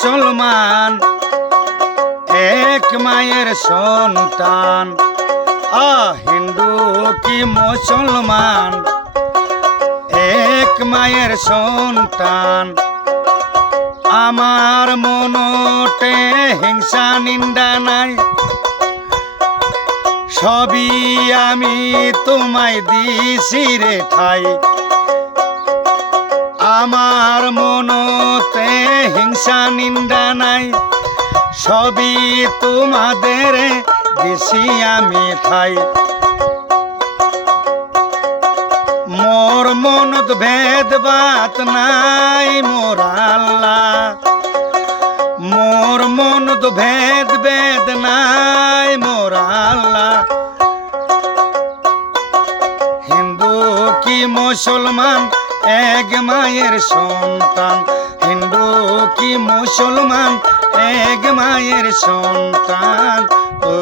মুসলমান এক মায়ের সন্তান। হিন্দু কি মুসলমান এক মায়ের সন্তান। আমার মনতে হিংসা নিন্দা নাই, সবই আমি তোমায় দিছি রে ঠাই। আমার মনতে হিংসা নিন্দা নাই, সবই তোমাদের দিছি আমি ঠাই। মোর মনত ভেদ বাত নাই মোর আল্লাহ, মোর মনত ভেদ ভেদ নাই মোর আল্লাহ। হিন্দু কি মুসলমান এক মায়ের সন্তান, হিন্দু কি মুসলমান এক মায়ের সন্তান। ও